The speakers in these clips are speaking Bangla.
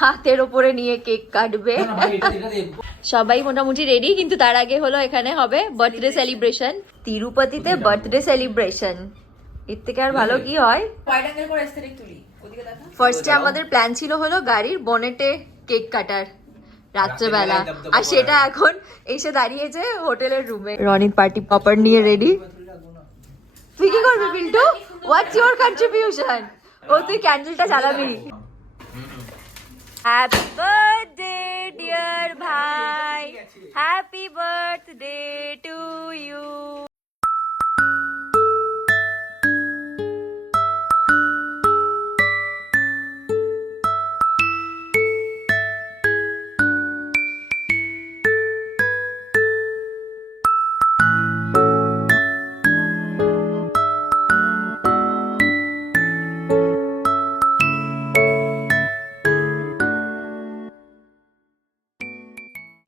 হাতের ওপরে নিয়ে কেক কাটবে। সবাই মোটামুটি রেডি, কিন্তু তার আগে হলো এখানে হবে বার্থডে সেলিব্রেশন। তিরুপতিতে বার্থডে সেলিব্রেশন, এর থেকে আর ভালো কি হয়। ফার্স্টে আমাদের প্ল্যান ছিল হলো গাড়ির বনেটে কেক কাটার রাত্রেবেলা, আর সেটা এখন এসে দাঁড়িয়েছে হোটেলের রুমে। রনিত পার্টি পপার নিয়ে রেডি। তুই কি করবি পিন্টু? What's your contribution? ও তুই ক্যান্ডেলটা জ্বালাবি। হ্যাপি বার্থডে ডিয়ার ভাই, happy birthday to you.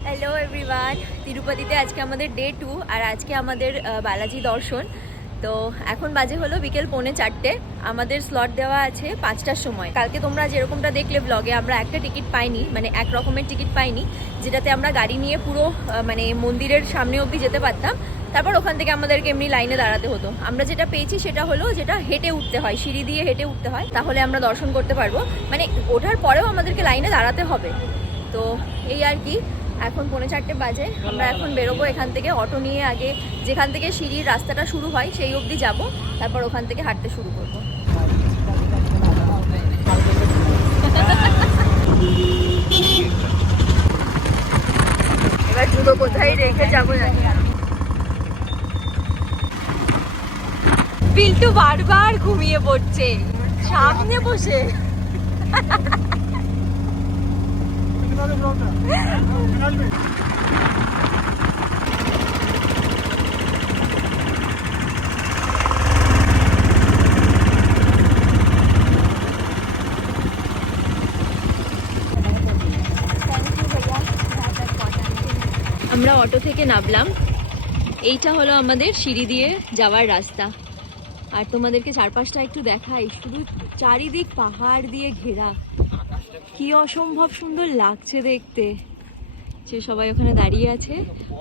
Hello everyone, তিরুপতিতে আজকে আমাদের ডে 2, আর আজকে আমাদের বালাজি দর্শন। তো এখন বাজে হলো বিকেল 3:45। আমাদের স্লট দেওয়া আছে 5টার সময়। কালকে তোমরা যেরকমটা দেখলে ব্লগে, আমরা একটা টিকিট পাইনি, মানে এক রকমের টিকিট পাইনি, যেটাতে আমরা গাড়ি নিয়ে পুরো মানে মন্দিরের সামনে অবধি যেতে পারতাম। তারপর ওখান থেকে আমাদেরকে এমনি লাইনে দাঁড়াতে হতো। আমরা যেটা পেয়েছি সেটা হলো যেটা হেঁটে উঠতে হয়, সিঁড়ি দিয়ে হেঁটে উঠতে হয়, তাহলে আমরা দর্শন করতে পারবো। মানে ওঠার পরেও আমাদেরকে লাইনে দাঁড়াতে হবে। তো এই আর কি, এখন 3:45 বাজে। আমরা এখন বেরোবো এখান থেকে। অটো নিয়ে আগে যেখান থেকে সিঁড়ির রাস্তাটা শুরু হয় সেই অবধি যাব, তারপর ওখান থেকে হাঁটতে শুরু করব। এবার জুতো কোথায় রেখে যাবো জানি না। পিন্টু বারবার ঘুমিয়ে পড়ছে সামনে বসে। আমরা অটো থেকে নামলাম। এইটা হলো আমাদের সিঁড়ি দিয়ে যাওয়ার রাস্তা। আর তোমাদেরকে চারপাশটা একটু দেখাই, শুধু চারিদিক পাহাড় দিয়ে ঘেরা, কি অসম্ভব সুন্দর লাগছে দেখতে। যে সবাই ওখানে দাঁড়িয়ে আছে,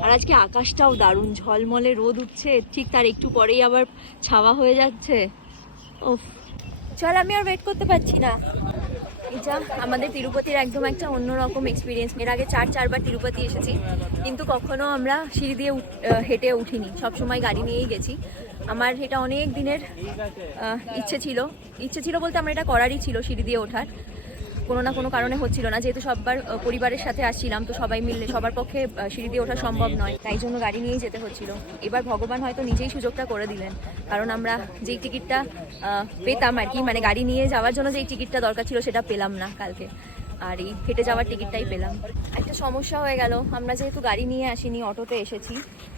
আর আজকে আকাশটাও দারুণ, ঝলমলে রোদ উঠছে, ঠিক তার একটু পরেই আবার ছাওয়া হয়ে যাচ্ছে। ওফ, চল আমি আর ওয়েট করতে পারছি না। এটা আমাদের তিরুপতির একদম একটা অন্যরকম এক্সপিরিয়েন্স। এর আগে 4বার তিরুপতি এসেছি, কিন্তু কখনো আমরা সিঁড়ি দিয়ে হেঁটে উঠিনি, সবসময় গাড়ি নিয়েই গেছি। আমার এটা অনেক দিনের ইচ্ছে ছিল বলতে আমার এটা করারই ছিল, সিঁড়ি দিয়ে ওঠার। কোনো না কোনো কারণে হচ্ছিল না, যেহেতু সববার পরিবারের সাথে আসছিলাম, তো সবাই মিললে সবার পক্ষে সিঁড়ি দিয়ে ওঠা সম্ভব নয়, তাই জন্য গাড়ি নিয়েই যেতে হচ্ছিল। এবার ভগবান হয়তো নিজেই সুযোগটা করে দিলেন, কারণ আমরা যেই টিকিটটা পেতাম আর কি, মানে গাড়ি নিয়ে যাওয়ার জন্য যেই টিকিটটা দরকার ছিল সেটা পেলাম না কালকে, আর এই হেঁটে যাওয়ার টিকিটটাই পেলাম। একটা সমস্যা হয়ে গেল, আমরা যেহেতু গাড়ি নিয়ে আসিনি, অটোতে এসেছি।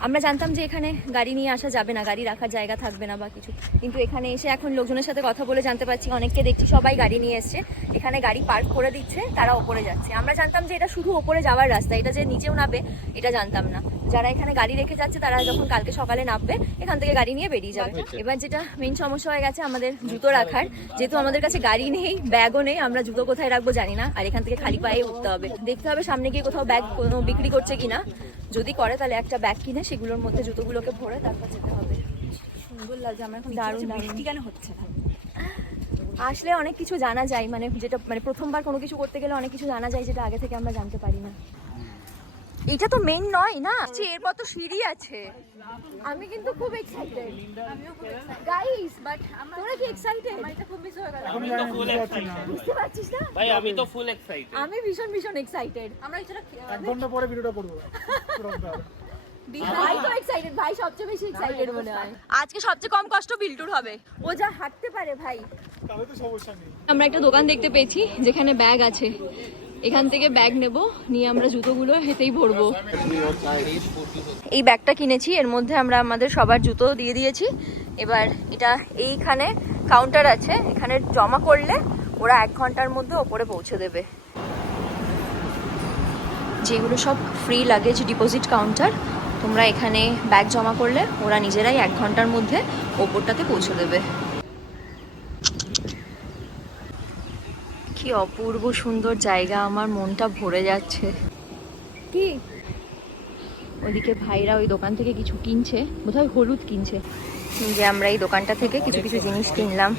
আমরা জানতাম যে এখানে গাড়ি নিয়ে আসা যাবে না, গাড়ি রাখার জায়গা থাকবে না বা কিছু, কিন্তু এখানে এসে এখন লোকজনের সাথে কথা বলে জানতে পারছি, অনেককে দেখছি সবাই গাড়ি নিয়ে এসছে, এখানে গাড়ি পার্ক করে দিচ্ছে, তারা ওপরে যাচ্ছে। আমরা জানতাম যে এটা শুধু ওপরে যাওয়ার রাস্তা, এটা যে নিচেও নামবে এটা জানতাম না। যারা এখানে গাড়ি রেখে যাচ্ছে তারা যখন কালকে সকালে নামবে এখান থেকে গাড়ি নিয়ে বেরিয়ে যাবে। এবার যেটা মেন সমস্যা হয়ে গেছে আমাদের জুতো রাখার, যেহেতু আমাদের কাছে গাড়ি নেই, ব্যাগও নেই, আমরা জুতো কোথায় রাখবো জানি না, আর এখান থেকে খালি পায়ে উঠতে হবে। দেখতে হবে সামনে গিয়ে কোথাও ব্যাগ কোনো বিক্রি করছে কিনা, যদি করে তাহলে একটা ব্যাগ কিনে সেগুলোর মধ্যে জুতোগুলোকে ভরে তারপর যেতে হবে। সুন্দর লাগছে, আমার এখন দারুণ বৃষ্টি কেন হচ্ছে। আসলে অনেক কিছু জানা যায়, মানে যেটা মানে প্রথমবার কোনো কিছু করতে গেলে অনেক কিছু জানা যায় যেটা আগে থেকে আমরা জানতে পারি না। এটা তো মেইন নয় না, এরপর তো সিঁড়ি আছে। আমি কিন্তু খুব এক্সাইটেড, আমিও খুব এক্সাইটেড গাইস, বাট তোমরা কি এক্সাইটেড? এটা খুব মিস হয়ে গেল। আমি তো ফুল এক্সাইটেড, বুঝতে পারছিস না ভাই? আমি তো ফুল এক্সাইটেড, আমি ভীষণ এক্সাইটেড। আমরা এটা 1 ঘন্টা পরে ভিডিওটা করব। ভাই তো এক্সাইটেড, ভাই সবচেয়ে বেশি এক্সাইটেড মনে হয়। আজকে সবচেয়ে কম কষ্ট বিল্টুর হবে, ও যা হাঁটতে পারে ভাই, তাহলে তো সমস্যা নেই। আমরা একটা দোকান দেখতে পেয়েছি যেখানে ব্যাগ আছে, এখান থেকে ব্যাগ নেব, নিয়ে আমরা জুতোগুলো হেঁটেই ভরবো। এই ব্যাগটা কিনেছি, এর মধ্যে আমরা আমাদের সবার জুতো দিয়ে দিয়েছি। এবার এটা এইখানে কাউন্টার আছে, এখানে জমা করলে ওরা 1 ঘন্টার মধ্যে ওপরে পৌঁছে দেবে। যেগুলো সব ফ্রি লাগেজ ডিপোজিট কাউন্টার, তোমরা এখানে ব্যাগ জমা করলে ওরা নিজেরাই 1 ঘন্টার মধ্যে ওপরটাতে পৌঁছে দেবে। কি অপূর্ব সুন্দর জায়গা, আমার মনটা ভরে যাচ্ছে। কি ওদিকে ভাইরা ওই দোকান থেকে কিছু কিনছে, বোধহয় হলুদ কিনছে। যে আমরা এই দোকানটা থেকে কিছু কিছু জিনিস কিনলাম,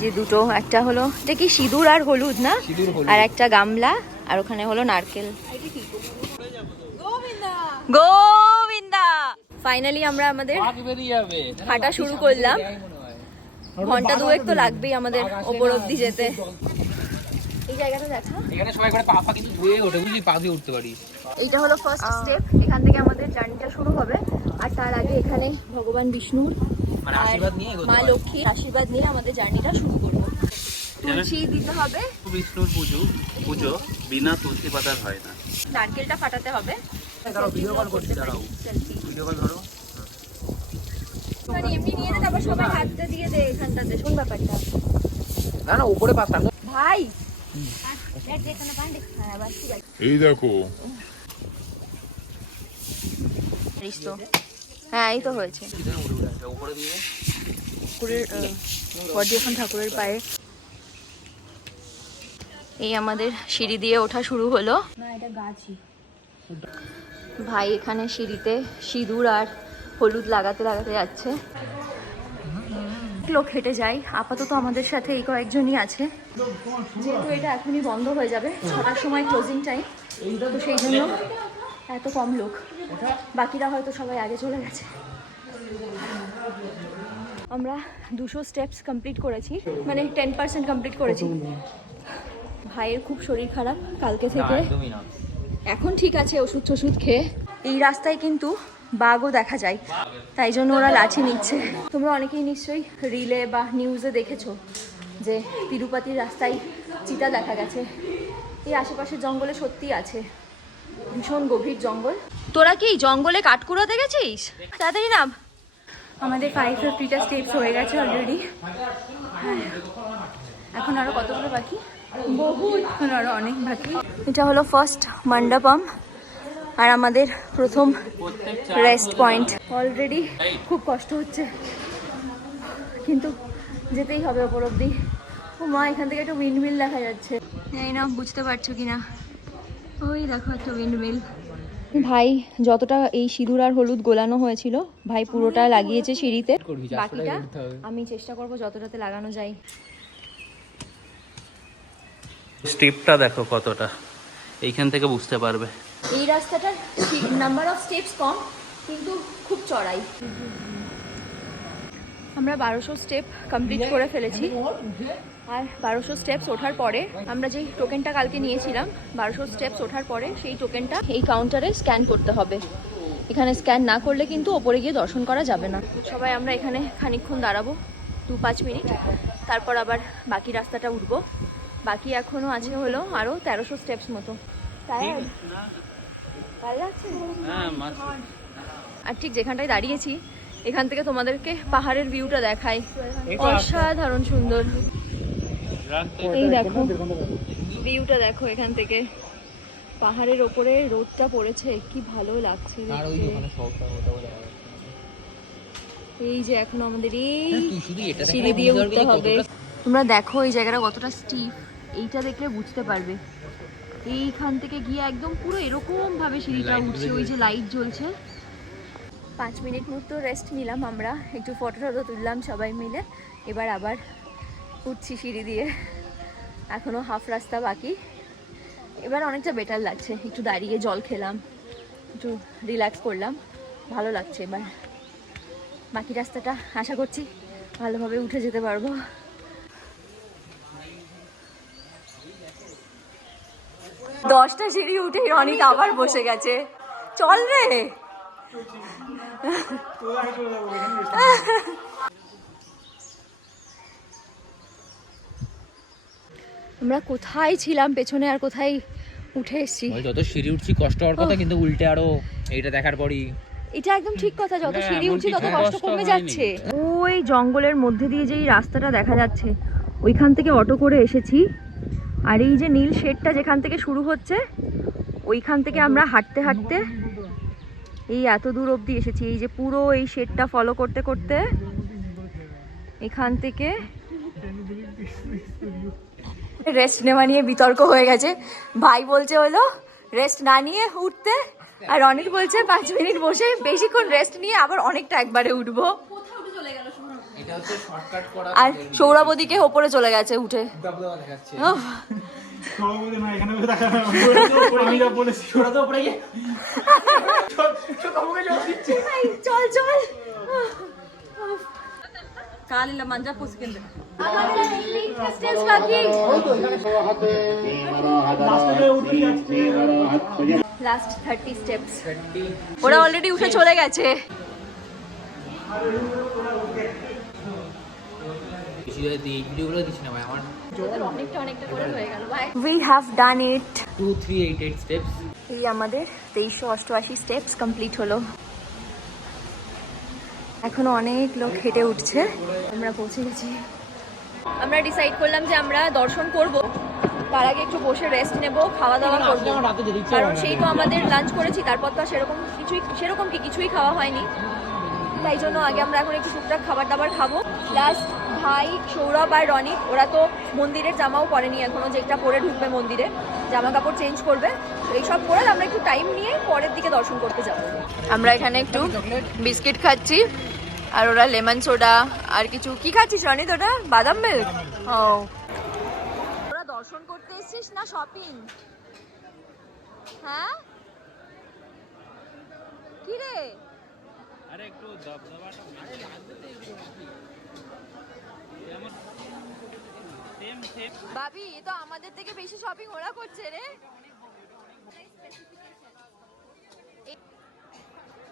যে দুটো, একটা হলো এটা কি সিঁদুর আর হলুদ না, আর একটা গামলা, আর ওখানে হলো নারকেল। গোবিন্দা। ফাইনালি আমরা আমাদের হাঁটা শুরু করলাম। ঘন্টা দুয়েক তো লাগবেই আমাদের ওপর অব্দি যেতে। এই জায়গাটা দেখা, এখানে সবাই করে পা কিন্তু ধুয়ে ওঠে, বুঝলি, পা দিয়ে উঠতে পারিস। এইটা হলো ফার্স্ট স্টেপ, এখান থেকে আমাদের জার্নিটা শুরু হবে। আর তার আগে এখানে ভগবান বিষ্ণুর মানে আশীর্বাদ নিয়ে মা লক্ষ্মীর আশীর্বাদ নিয়ে আমাদের জার্নিটা শুরু করবো। তুলসী দিতে হবে, বিষ্ণুর পুজো বিনা তুলসী পাতার হয় না। নারকেলটা ফাটাতে হবে। ভিডিও কল করছি, দাঁড়াও, ভিডিও কল ধরো। মানে এমনি নিয়ে তারপর সবাই হাতটা দিয়ে দে এখানটাতে, শোন ব্যাপারটা। না না, উপরে পাতা ভাই এই দেখো, হ্যাঁ এই তো হয়েছে। উপরে দিয়ে ঠাকুরের বডি এখন ঠাকুরের পায়ে। এই আমাদের সিঁড়ি দিয়ে ওঠা শুরু হলো। ভাই এখানে সিঁড়িতে সিঁদুর আর হলুদ লাগাতে লাগাতে যাচ্ছে। লোক হেঁটে যায়, আপাতত আমাদের সাথে এই কয়েকজনই আছে। যেহেতু এটা এখনই বন্ধ হয়ে যাবে, 6টার সময় ক্লোজিং টাইম, তো সেই জন্য এত কম লোক। বাকিরা হয়তো সবাই আগে চলে গেছে। আমরা 200 স্টেপস কমপ্লিট করেছি, মানে 10% কমপ্লিট করেছি। ভাইয়ের খুব শরীর খারাপ কালকে থেকে, এখন ঠিক আছে ওষুধ টষুধ খেয়ে। এই রাস্তায় কিন্তু বাঘও দেখা যায়, তাই জন্য ওরা লাঠি নিচ্ছে। তোমরা অনেকেই নিশ্চয়ই রিলে বা নিউজে দেখেছো যে তিরুপতির রাস্তায় চিতা দেখা গেছে। এই আশেপাশের জঙ্গলে সত্যি আছে, ভীষণ গভীর জঙ্গল। তোরা কি জঙ্গলে কাঠ কুড়াতে গেছিস? তাড়াতাড়ি নাম। আমাদের 550টা স্টেপস হয়ে গেছে অলরেডি। এখন আরো কতগুলো বাকি? বহুত, এখন আরো অনেক বাকি। এটা হলো ফার্স্ট মণ্ডপম আর আমাদের প্রথম রেস্ট পয়েন্ট। অলরেডি খুব কষ্ট হচ্ছে, কিন্তু যেতেই হবে ওপর অব্দি। ও মা, এখান থেকে একটা উইন্ডমিল দেখা যাচ্ছে, জানি না বুঝতে পারছো কিনা। ওই দেখো একটা উইন্ডমিল। ভাই যতটা এই সিঁদুর আর হলুদ গোলানো হয়েছিল, ভাই পুরোটা লাগিয়েছে সিঁড়িতে। বাকিটা আমি চেষ্টা করব যতটাতে লাগানো যায়। স্টেপটা দেখো কতটা, এইখান থেকে বুঝতে পারবে। এই রাস্তাটার নাম্বার অফ স্টেপস কম, কিন্তু খুব চড়াই। আমরা 1200 স্টেপ কমপ্লিট করে ফেলেছি। আর 1200 স্টেপস ওঠার পরে আমরা যেই টোকেনটা কালকে নিয়েছিলাম, 1200 স্টেপস ওঠার পরে সেই টোকেনটা এই কাউন্টারে স্ক্যান করতে হবে। এখানে স্ক্যান না করলে কিন্তু ওপরে গিয়ে দর্শন করা যাবে না। সবাই আমরা এখানে খানিকক্ষণ দাঁড়াবো, 2-5 মিনিট, তারপর আবার বাকি রাস্তাটা উঠবো। বাকি এখনো আছে হলো আরো 1300 স্টেপস মতো। আর ঠিক যেখানটায় দাঁড়িয়েছি, এখান থেকে তোমাদেরকে পাহাড়ের ভিউটা দেখাই, অসাধারণ সুন্দর। এই দেখো ভিউটা দেখো, এখান থেকে পাহাড়ের ওপরে রোদটা পড়েছে, কি ভালো লাগছে দেখতে। এই যে এখন আমাদের এই সিঁড়ি দিয়ে উঠতে হবে। তোমরা দেখো এই জায়গাটা কতটা স্টিপ, এইটা দেখলে বুঝতে পারবে। এইখান থেকে গিয়ে একদম পুরো এরকম ভাবে সিঁড়িটা উঠছে, ওই যে লাইট জ্বলছে। 5 মিনিট মতো রেস্ট নিলাম আমরা, একটু ফটো টটো তুললাম সবাই মিলে। এবার আবার উঠছি সিঁড়ি দিয়ে, এখনো হাফ রাস্তা বাকি। এবার অনেকটা বেটার লাগছে, একটু দাঁড়িয়ে জল খেলাম, একটু রিল্যাক্স করলাম, ভালো লাগছে। এবার বাকি রাস্তাটা আশা করছি ভালোভাবে উঠে যেতে পারবো। দশটা সিঁড়ি উঠে অনেক আবার বসে গেছে, চল রে। আমরা কোথায় ছিলাম পেছনে, আর কোথায় উঠে এসেছি। যত সিঁড়ি উঠছি কষ্ট হওয়ার কথা, কিন্তু উল্টে আরো এইটা দেখার পরই। এটা একদম ঠিক কথা, যত সিঁড়ি উঠছি তত কষ্ট কমে যাচ্ছে। ওই জঙ্গলের মধ্যে দিয়ে যেই রাস্তাটা দেখা যাচ্ছে, ওইখান থেকে অটো করে এসেছি। আর এই যে নীল শেডটা যেখান থেকে শুরু হচ্ছে, ওইখান থেকে আমরা হাঁটতে হাঁটতে এই এত দূর অবধি এসেছি। এই যে পুরো এই শেডটা ফলো করতে করতে এখান থেকে রেস্ট নেওয়া নিয়ে বিতর্ক হয়ে গেছে। ভাই বলছে হলো রেস্ট না নিয়ে উঠতে, আর অনিল বলছে 5 মিনিট বসে বেশিক্ষণ রেস্ট নিয়ে আবার অনেকটা একবারে উঠবো। আর সৌরভ ওদিকে ওপরে চলে গেছে উঠে। চল চল কালিলা মাঞ্জা পুষ্কিন্দ লাস্ট 30 স্টেপস। ওরা অলরেডি উঠে চলে গেছে। We have done it. 2388 steps. এই আমাদের 2388 স্টেপস কমপ্লিট হলো। এখনো অনেক লোক হেঁটে উঠছে। আমরা পৌঁছে গেছি। আমরা ডিসাইড করলাম যে আমরা দর্শন করব, তার আগে একটু বসে রেস্ট নেব, খাওয়া দাওয়া করবো, কারণ সেই তো আমাদের লাঞ্চ করেছি, তারপর তো সেরকম কিছুই খাওয়া হয়নি। তাই জন্য আগে আমরা এখন একটু টুকটাক খাবার দাবার খাবো। প্লাস ভাই, সৌরভ আর রনিক ওরা তো মন্দিরের জামাও পরেনি এখনো, যেটা পরে ঢুকবে মন্দিরে, জামা কাপড় চেঞ্জ করবে। এইসব করে আমরা একটু টাইম নিয়ে পরের দিকে দর্শন করতে যাবো। আমরা এখানে একটু বিস্কিট খাচ্ছি, আর ওরা লেমন সোডা আর কিছু। কি খাচ্ছিস রনিত? ওটা বাদাম মিল্ক। ও, ওরা দর্শন করতে এসেছিস না শপিং? হ্যাঁ কি রে? আরে একটু দবদবাটা ভাবি, এ তো আমাদের থেকে বেশি শপিং ওরা করছে রে।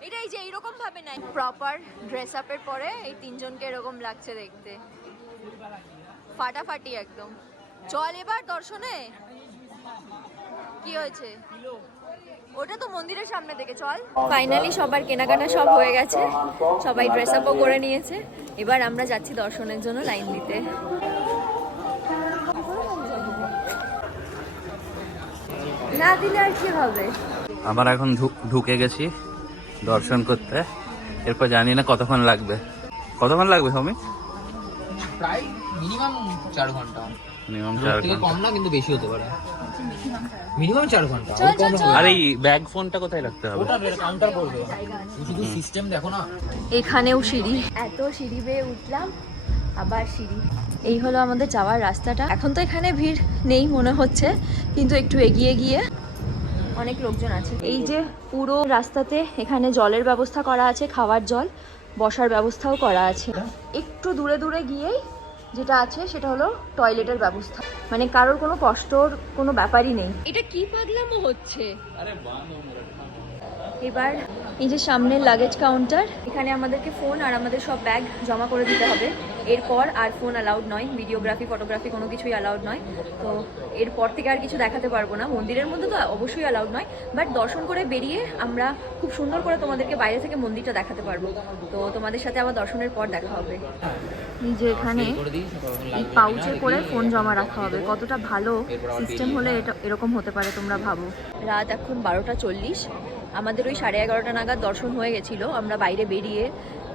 এটাই যে এইরকম ভাবে নাই, প্রপার ড্রেস আপের পরে এই তিনজনকে এরকম লাগছে দেখতে, ফাটাফাটি একদম। চল এবার দর্শনে। কি হয়েছে? ওটা তো মন্দিরের সামনে থেকে চল। ফাইনালি সবার কেনাকাটা সব হয়ে গেছে, সবাই ড্রেস আপও করে নিয়েছে। এবার আমরা যাচ্ছি দর্শনের জন্য লাইন দিতে। না দিলে আর কি হবে। আবার এখন ঢুকে গেছি দর্শন করতে। এরপর জানি না কতক্ষণ লাগবে। কতক্ষণ লাগবে সৌমিক? প্রায় মিনিমাম 4 ঘন্টা। মিনিমাম 4 ঘন্টা, কম না কিন্তু বেশি হতে পারে। মিনিমাম 4 ঘন্টা। আর এই ব্যাগ ফোনটা কোথায় রাখতে হবে? ওটা কাউন্টার করবে। শুধু সিস্টেম দেখো না। এখানেও সিঁড়ি, এত সিঁড়ি বেয়ে উঠলাম, আবার সিঁড়ি। এই হলো আমাদের যাওয়ার রাস্তাটা। এখন তো এখানে ভিড় নেই মনে হচ্ছে, কিন্তু একটু এগিয়ে গিয়ে অনেক লোকজন আছে। এই যে পুরো রাস্তাতে এখানে জলের ব্যবস্থা করা আছে, খাওয়ার জল, বসার ব্যবস্থাও করা আছে। একটু দূরে দূরে গিয়েই যেটা আছে সেটা হলো টয়লেটের ব্যবস্থা, মানে কারোর কোনো কষ্টর কোনো ব্যাপারই নেই। এটা কি পাগলামো হচ্ছে। এবার এই যে সামনে লাগেজ কাউন্টার, এখানে আমাদেরকে ফোন আর আমাদের সব ব্যাগ জমা করে দিতে হবে। এরপর আর ফোন অ্যালাউড নয়, ভিডিওগ্রাফি ফটোগ্রাফি কোনো কিছুই অ্যালাউড নয়। তো এরপর থেকে আর কিছু দেখাতে পারবো না। মন্দিরের মধ্যে তো অবশ্যই অ্যালাউড নয়, বাট দর্শন করে বেরিয়ে আমরা খুব সুন্দর করে তোমাদেরকে বাইরে থেকে মন্দিরটা দেখাতে পারবো। তো তোমাদের সাথে আবার দর্শনের পর দেখা হবে। এই যে এখানে এই পাউচে করে ফোন জমা রাখা হবে। কতটা ভালো সিস্টেম হলে এটা এরকম হতে পারে তোমরা ভাবো। রাত এখন 12টা 40। আমাদের ওই 11:30 নাগাদ দর্শন হয়ে গেছিলো। আমরা বাইরে বেরিয়ে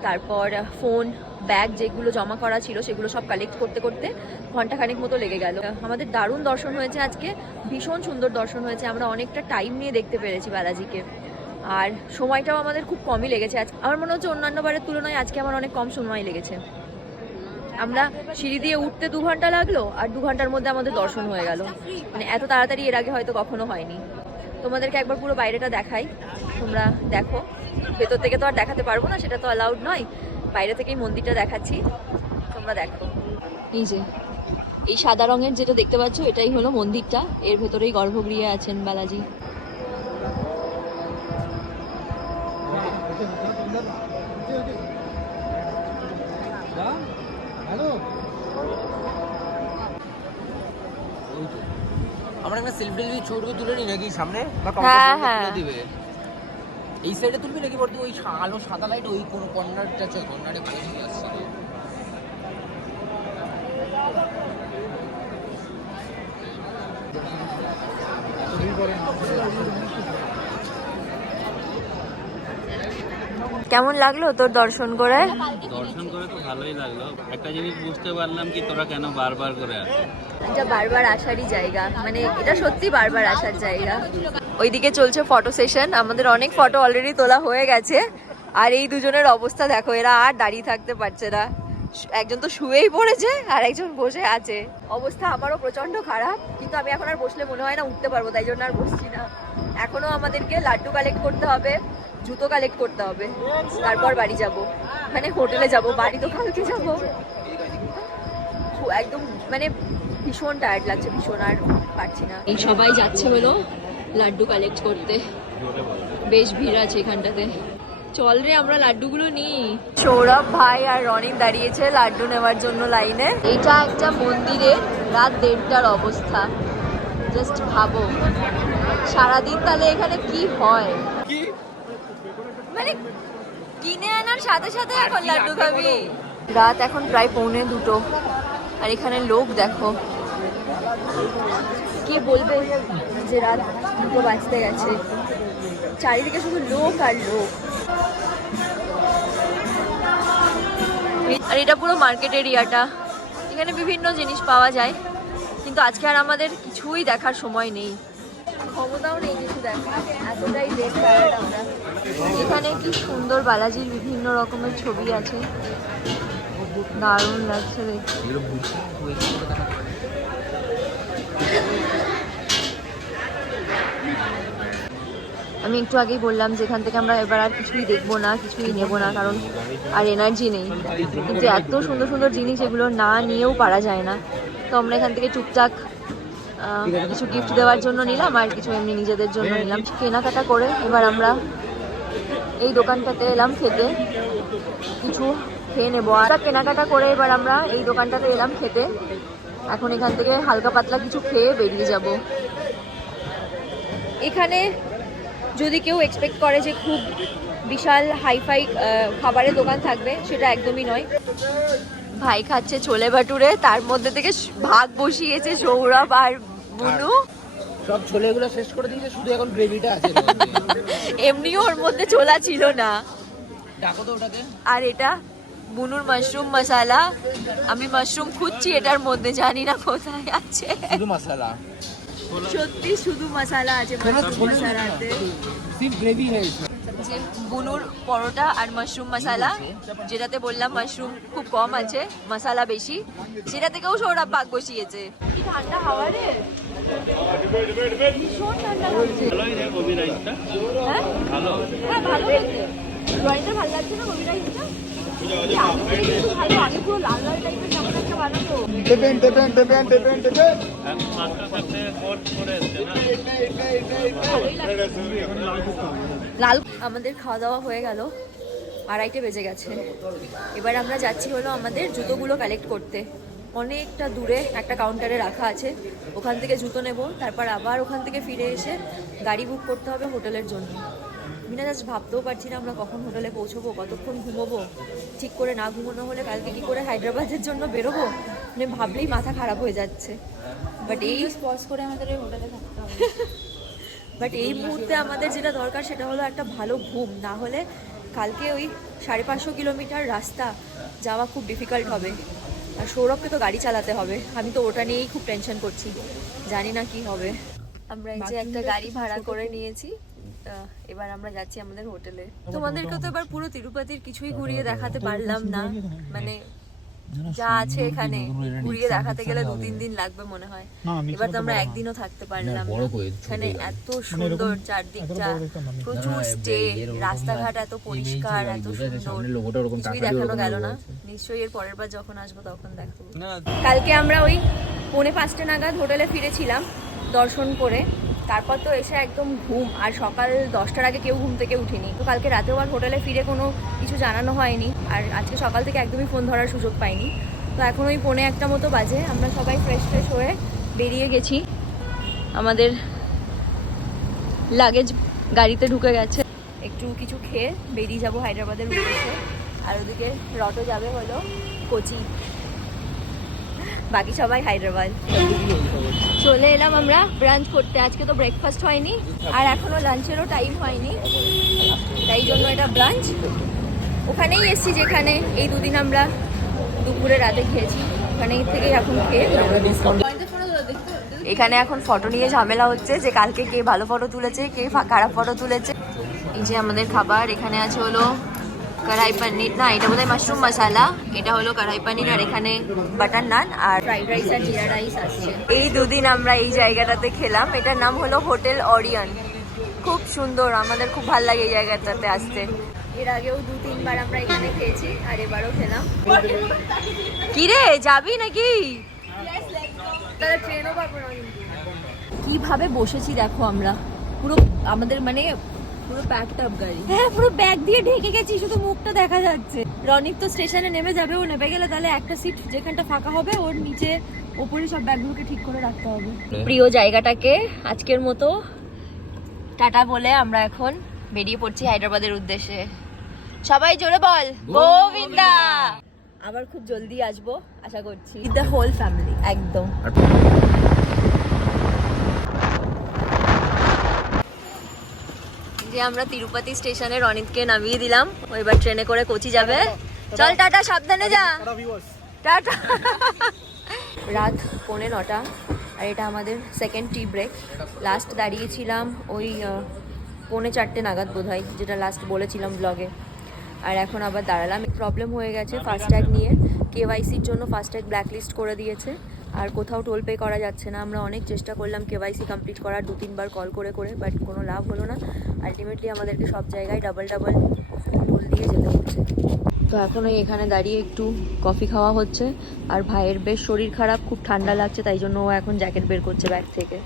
তারপর ফোন ব্যাগ যেগুলো জমা করা ছিল সেগুলো সব কালেক্ট করতে করতে ঘন্টাখানেক মতো লেগে গেল। আমাদের দারুণ দর্শন হয়েছে আজকে, ভীষণ সুন্দর দর্শন হয়েছে। আমরা অনেকটা টাইম নিয়ে দেখতে পেরেছি বালাজিকে, আর সময়টাও আমাদের খুব কমই লেগেছে। আজ আমার মনে হচ্ছে অন্যান্য বারের তুলনায় আজকে আমার অনেক কম সময় লেগেছে। আমরা সিঁড়ি দিয়ে উঠতে 2 ঘন্টা লাগলো, আর 2 ঘন্টার মধ্যে আমাদের দর্শন হয়ে গেল। মানে এত তাড়াতাড়ি এর আগে হয়তো কখনো হয়নি। তোমাদেরকে একবার পুরো বাইরেটা দেখাই, তোমরা দেখো। ভেতর থেকে তো আর দেখাতে পারবো না, সেটা তো অ্যালাউড নয়। বাইরে থেকেই মন্দিরটা দেখাচ্ছি, তোমরা দেখো। এই যে এই সাদা রঙের যেটা দেখতে পাচ্ছ, এটাই হলো মন্দিরটা। এর ভেতরেই গর্ভগৃহে আছেন বালাজি। আমরা একটা সেলফি ছবি তুলে নি নাকি সামনে? হ্যাঁ হ্যাঁ, দিবে এই সাইডে তুলবি নাকি বলতে ওই আলো সাদা লাইট ওই কোন কর্নারটা আছে, কর্নারে ভালো ছবি আসছে। কেমন লাগলো তোর দর্শন করে? দর্শন করে তো ভালোই লাগলো। একটা জিনিস বুঝতে পারলাম কি তোরা কেন বারবার করে আসিস। এটা বারবার আসারই জায়গা, মানে এটা সত্যি বারবার আসার জায়গা। ওইদিকে চলছে ফটো সেশন, আমাদের অনেক ফটো অলরেডি তোলা হয়ে গেছে। আর এই দুজনের অবস্থা দেখো, এরা আর দাঁড়িয়ে থাকতে পারছে না। একজন তো শুয়েই পড়েছে আর একজন বসে আছে। অবস্থা আমারও প্রচন্ড খারাপ, কিন্তু আমি এখন আর বসলে মনে হয় না উঠতে পারবো, তাই জন্য আর বসছি না। এখনো আমাদেরকে লাড্ডু কালেক্ট করতে হবে, জুতো কালেক্ট করতে হবে, তারপর বাড়ি যাব, মানে হোটেলে যাব। বাড়ি তো কালকে যাব। একদম মানে ভীষণ টায়ার্ড লাগছে, ভীষণ, আর পারছি না। এই সবাই যাচ্ছে হলো লাড্ডু কালেক্ট করতে, বেশ ভিড় আছে এখানটাতে। চল রে আমরা লাড্ডুগুলো নিই। সৌরভ ভাই আর রনিন দাঁড়িয়েছে লাড্ডু নেওয়ার জন্য লাইনে। এটা একটা মন্দিরে রাত 1:30টার অবস্থা। জাস্ট ভাবো সারাদিন তাহলে এখানে কি হয়, মানে কিনে আনার সাথে সাথে এখন লাড্ডু খাবি। রাত এখন প্রায় 1:45, আর এখানে লোক দেখো। কি বলবে যে রাত 2 বাজতে গেছে, চারিদিকে শুধু লোক আর লোক। আর এটা পুরো মার্কেট এরিয়াটা, এখানে বিভিন্ন জিনিস পাওয়া যায়, কিন্তু আজকে আর আমাদের কিছুই দেখার সময় নেই, ক্ষমতাও নেই কিছু দেখার, এতটাই লেট টায়ার্ড আমরা। এখানে কি সুন্দর বালাজির বিভিন্ন রকমের ছবি আছে, দারুণ লাগছে দেখতে। আমি একটু আগেই বললাম যে এখান থেকে আমরা এবার আর কিছুই দেখবো না, কিছুই নেবো না, কারণ আর এনার্জি নেই। কিন্তু এত সুন্দর সুন্দর জিনিস, এগুলো না নিয়েও পারা যায় না। তো আমরা এখান থেকে টুকটাক কিছু গিফট দেওয়ার জন্য নিলাম, আর কিছু এমনি নিজেদের জন্য নিলাম। কেনাকাটা করে এবার আমরা এই দোকানটাতে এলাম খেতে, কিছু খেয়ে নেবো। আর কেনাকাটা করে এবার আমরা এই দোকানটাতে এলাম খেতে। এখন এখান থেকে হালকা পাতলা কিছু খেয়ে বেরিয়ে যাব। এখানে যদি কেউ এক্সপেক্ট করে যে খুব বিশাল হাইফাই খাবারের দোকান থাকবে, সেটা একদমই নয়। ভাই খাচ্ছে ছোলে ভাটুরে, তার মধ্যে থেকে ভাগ বসিয়েছে সৌরভ আর বুনু। সব ছোলেগুলো শেষ করে দিয়েছে, শুধু এখন গ্রেভিটা আছে। এমনিও ওর মধ্যে ছোলা ছিল না। ডাকো তো ওটাকে। আর এটা বুনুর মাশরুম মশালা। আমি মাশরুম খুঁজছি এটার মধ্যে, জানি না কোথায় আছে। শুধু মশলা, সত্যি শুধু মশালা আছে মশালাতে। সির্ফ গ্রেভি হয়েছে। যে বুনুর পরোটা আর মাশরুম মশালা, যেটাতে বললাম মাশরুম খুব কম আছে, মশালা বেশি, সেটা থেকেও সৌরভ ভাগ বসিয়েছে। কি ঠান্ডা হাওয়া রে, ভীষণ ঠান্ডা লাগছে। হ্যাঁ ভালো, হ্যাঁ ভালো লাগছে। ড্রয়িংটা ভালো লাগছে না কবি রাইসটা? আগে পুরো লাল লাল টাইপের কেমন একটা বানাতো। লাল। আমাদের খাওয়া দাওয়া হয়ে গেল, 2:30 বেজে গেছে। এবার আমরা যাচ্ছি হলো আমাদের জুতোগুলো কালেক্ট করতে। অনেকটা দূরে একটা কাউন্টারে রাখা আছে, ওখান থেকে জুতো নেব, তারপর আবার ওখান থেকে ফিরে এসে গাড়ি বুক করতে হবে হোটেলের জন্য। আমি না জাস্ট ভাবতেও পারছি না আমরা কখন হোটেলে পৌঁছবো, কতক্ষণ ঘুমোবো। ঠিক করে না ঘুমোনো হলে কালকে কি করে হায়দ্রাবাদের জন্য বেরোবো, মানে ভাবলেই মাথা খারাপ হয়ে যাচ্ছে। বাট এই পজ করে আমাদের ওই হোটেলে থাকতে হবে। বাট এই মুহূর্তে আমাদের যেটা দরকার সেটা হলো একটা ভালো ঘুম, না হলে কালকে ওই 550 কিলোমিটার রাস্তা যাওয়া খুব ডিফিকাল্ট হবে। আর সৌরভকে তো গাড়ি চালাতে হবে, আমি তো ওটা নিয়েই খুব টেনশন করছি, জানি না কি হবে। আমরা এই যে একটা গাড়ি ভাড়া করে নিয়েছি, এবার আমরা যাচ্ছি আমাদের হোটেলে। তোমাদেরকে তো এবার পুরো তিরুপতির কিছুই ঘুরিয়ে দেখাতে পারলাম না, মানে যা আছে এখানে ঘুরিয়ে দেখাতে গেলে 2-3 দিন লাগবে মনে হয়। এবার তো আমরা একদিনও থাকতে পারলাম না। এখানে এত সুন্দর চারদিকটা, প্রচুর স্টে, রাস্তাঘাট এত পরিষ্কার, এত সুন্দর, কিছুই দেখানো গেল না। নিশ্চয়ই এর পরের বার যখন আসবো তখন দেখাবো। কালকে আমরা ওই 4:45 নাগাদ হোটেলে ফিরেছিলাম দর্শন করে, তারপর তো এসে একদম ঘুম, আর সকাল 10টার আগে কেউ ঘুম থেকে উঠিনি। তো কালকে রাতেও আর হোটেলে ফিরে কোনো কিছু জানানো হয়নি, আর আজকে সকাল থেকে একদমই ফোন ধরার সুযোগ পাইনি। তো এখন ওই 1:45 মতো বাজে, আমরা সবাই ফ্রেশ হয়ে বেরিয়ে গেছি। আমাদের লাগেজ গাড়িতে ঢুকে গেছে, একটু কিছু খেয়ে বেরিয়ে যাব হায়দ্রাবাদের উদ্দেশ্যে। আর ওদিকে রটো যাবে হলো কোচি। বাকি সবাই হায়দ্রাবাদ। চলে এলাম আমরা ব্রাঞ্চ করতে। আজকে তো ব্রেকফাস্ট হয়নি আর এখনো লাঞ্চেরও টাইম হয়নি, তাই জন্য এটা ব্রাঞ্চ। ওখানেই এসছি যেখানে এই দুদিন আমরা দুপুরে রাতে খেয়েছি, ওখানেই থেকে এখন খেয়ে এখানে এখন ফটো নিয়ে ঝামেলা হচ্ছে যে কালকে কে ভালো ফটো তুলেছে কে খারাপ ফটো তুলেছে। এই যে আমাদের খাবার এখানে আছে হলো কড়াই পনির, না এটা বোধহয় মাশরুম মশালা, এটা হলো কড়াই পনির, আর এখানে বাটার নান আর ফ্রাইড রাইস আর জিরা রাইস আসছে। এই দুদিন আমরা এই জায়গাটাতে খেলাম, এটার নাম হলো হোটেল অরিয়ন। খুব সুন্দর, আমাদের খুব ভালো লাগে এই জায়গাটাতে আসতে। এর আগেও 2-3 বার আমরা এখানে খেয়েছি আর এবারও খেলাম। কি রে যাবি নাকি? তাহলে ট্রেনও পাবো না। কিভাবে বসেছি দেখো আমরা, পুরো আমাদের মানে পুরো প্যাকড আপ গাড়ি। হ্যাঁ পুরো ব্যাগ দিয়ে ঢেকে গেছি, শুধু মুখটা দেখা যাচ্ছে। রনিক তো স্টেশনে নেমে যাবে, ও নেমে গেলে তাহলে একটা সিট যেখানটা ফাঁকা হবে ওর নিচে ওপরে সব ব্যাগগুলোকে ঠিক করে রাখতে হবে। প্রিয় জায়গাটাকে আজকের মতো টাটা বলে আমরা এখন বেরিয়ে পড়ছি হায়দ্রাবাদের উদ্দেশ্যে। সবাই জোরে বল গোবিন্দা। আবার খুব জলদি আসবো আশা করছি, উইথ দ্য হোল ফ্যামিলি একদম। যে আমরা তিরুপতি স্টেশনে রনিতকে নামিয়ে দিলাম, ও এবার ট্রেনে করে কোচি যাবে। চল টাটা, সাবধানে যা, টাটা। রাত 9:45 আর এটা আমাদের সেকেন্ড টি ব্রেক। লাস্ট দাঁড়িয়েছিলাম ওই 3:45 নাগাদ বোধহয়, যেটা লাস্ট বলেছিলাম ব্লগে। আর এখন আবার দাঁড়ালাম, প্রবলেম হয়ে গেছে ফাস্ট্যাগ নিয়ে। কেওয়াইসির জন্য ফাস্ট্যাগ ব্ল্যাকলিস্ট করে দিয়েছে আর কোথাও টোল পে করা যাচ্ছে না। আমরা অনেক চেষ্টা করলাম কেওয়াইসি কমপ্লিট করার, 2-3 বার কল করে বাট কোনো লাভ হলো না। আলটিমেটলি আমাদেরকে সব জায়গায় ডাবল টোল দিয়ে যেতে হচ্ছে। তো এখন ওই এখানে দাঁড়িয়ে একটু কফি খাওয়া হচ্ছে। আর ভাইয়ের বেশ শরীর খারাপ, খুব ঠান্ডা লাগছে, তাই জন্য ও এখন জ্যাকেট বের করছে ব্যাগ থেকে।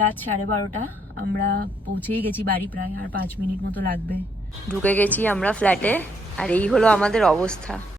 রাত 12:30 আমরা পৌঁছেই গেছি বাড়ি, প্রায় আর 5 মিনিট মতো লাগবে। ঢুকে গেছি আমরা ফ্ল্যাটে আর এই হলো আমাদের অবস্থা।